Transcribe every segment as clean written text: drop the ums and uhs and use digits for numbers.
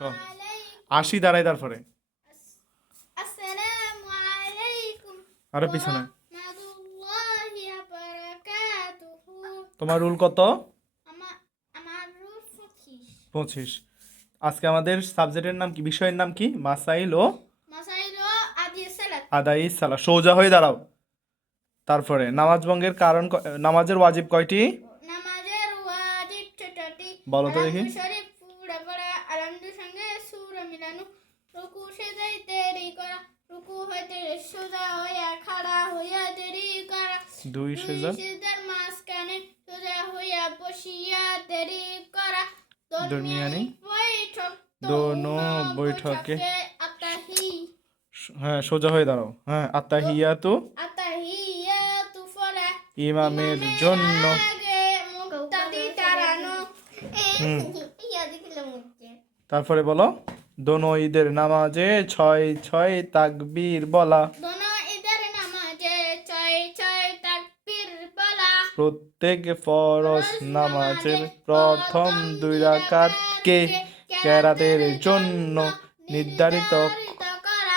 তো 80 দাঁড়ায় তারপরে আসসালামু আলাইকুম আরো পিছনে রাহমাতুল্লাহি ওয়া বারাকাতুহু। তোমার রুল কত? আমার রুল 25। 25। আজকে আমাদের সাবজেক্টের নাম কি, বিষয়ের নাম কি? মাসাইল ও মাসাইল ও আদি সালাত। আদাই সালা। সোজা হয়ে দাঁড়াও। তারপরে নামাজ ভঙ্গের কারণ, নামাজের ওয়াজিব কয়টি? নামাজের ওয়াজিব 6টি। বলো তো দেখি। আলহামদু শরীফ পুরা পড়া, আলহামদুর সঙ্গে সূরা মিলানো, রুকু সেজদায় দেরি করা, রুকু হইতে সোজা হইয়া খাড়া হইয়া দেরি করা, 2 সেজদা সিজদার মাঝখানে সোজা হইয়া বসিয়া দেরি করা, দরমিয়ানি বৈঠক দোনো বৈঠকে আতাহি হ্যাঁ সোজা হয়ে দাঁড়াও। হ্যাঁ আত্তাহিয়াতু আতাহিয়াতু পড়া, ইমামের জন্য। আগে মুক্তাদি দাঁড়ানো। হুম ইয়া দেখিলাম হচ্ছে তারপরে বলো, দোনো ঈদের নামাজে 6 তাকবীর বলা, দোনো ঈদের নামাজে 6 তাকবীর বলা, প্রত্যেক ফরজ নামাজের প্রথম 2 রাকাতকে কেরাতের জন্য নির্ধারিত। করা,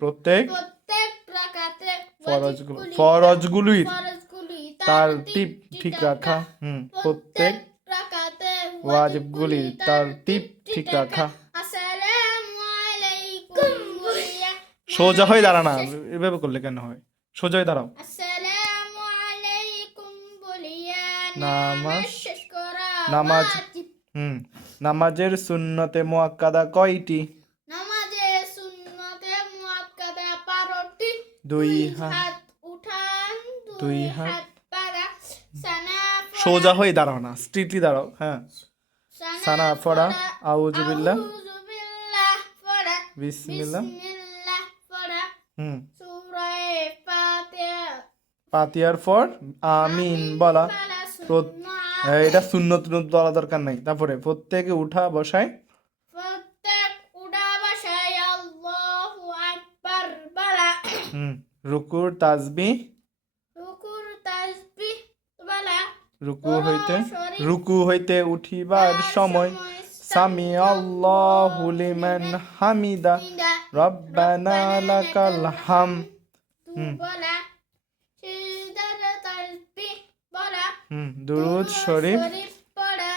প্রত্যেক প্রত্যেক রাকাতে ফরজগুলির ফরজগুলি তারতিব ঠিক রাখা। প্রত্যেক রাকাতে ওয়াজিবগুলির তারতিব ঠিক রাখা। আসসালামু আলাইকুম বলিয়া সোজা হয়ে দাঁড়া না, এভাবে করলে কেন হয়? সোজা হয়ে দাঁড়াও। আসসালামু আলাইকুম বলিয়া নামাজ শেষ করা নামাজ ওয়াজিব। নামাজের সুন্নতে মুআক্কাদা কয়টি? নামাজে সুন্নতে মুআক্কাদা 12টি। 2 হাত উঠান, 2 হাত হাত। পাড়া, সানা সোজা হয়ে দাঁড়াও না, স্ট্রিটলি দাঁড়াও। হ্যাঁ সানা পড়া, আউযু বিল্লাহ আউযুবিল্লাহ পড়া, বিসমিল্লাহ বিসমিল্লাহ পড়া, সূরা ফাতিহা ফাতিহার পর আমিন বলা। এটা সুন্নত বলা দরকার নাই। তারপরে প্রত্যেকে উঠা বসায়, প্রত্যেক উঠা বসায় আল্লাহু আকবার বলা, রুকুর তাসবিহ, রুকুর তাসবিহ বলা, রুকু হইতে উঠিবার সময় সামি আল্লাহু লিমান হামিদা রব্বানা লাকাল হামদ বলা, সিজদার তাসবিহ বলা, দুরূদ শরীফ পড়া,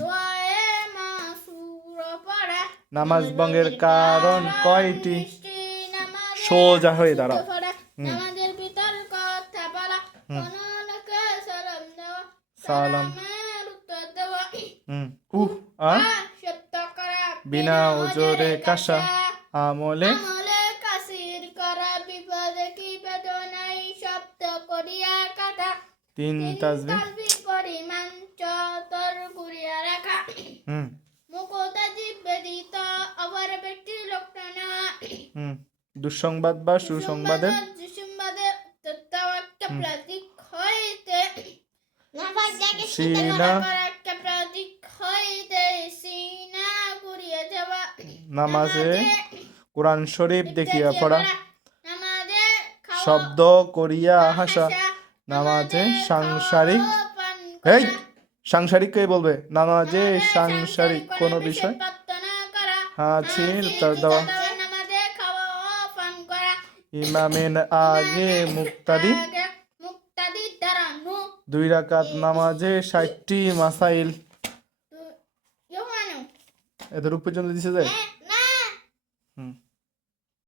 দোয়ায়ে মাসুরা পড়া। নামাজ ভঙ্গের কারণ কয়টি? সোজা হয়ে দাঁড়াও। নামাজের ভিতর কথা বলা, কোনো লোকে সালাম দেওয়া, সালাম সালামের উত্তর দেওয়া, সত্য করা, বিনা ওজরে কাশা, আমলে আমলে কাসির করা, বিপদে কি বেদনাই শব্দ করিয়া কাটা, 3 তাসবিহ পরিমাণ চতর করিয়া রাখা, মুখতা জিব্বে দিত অপর ব্যক্তির লক্ষ্য নেওয়া, দুঃসংবাদ বা সুসংবাদের দুঃসংবাদের তত্ত্বাবত্য প্রতীক হইতে সিনা প্রতীক হইতে সিনা করিয়া যাওয়া, নামাজে কোরআন শরীফ দেখিয়া পড়া, নামাজে শব্দ করিয়া হাসা, নামাজে সাংসারিক সাংসারিক কে বলবে? নামাজে সাংসারিক কোনো বিষয় হাজির উত্তর দেওয়া, ইমামের আগে মুক্তাদি, 2 রাকাত নামাজে 60টি মাসাইল। এতটুকু পর্যন্ত দিছে যায়।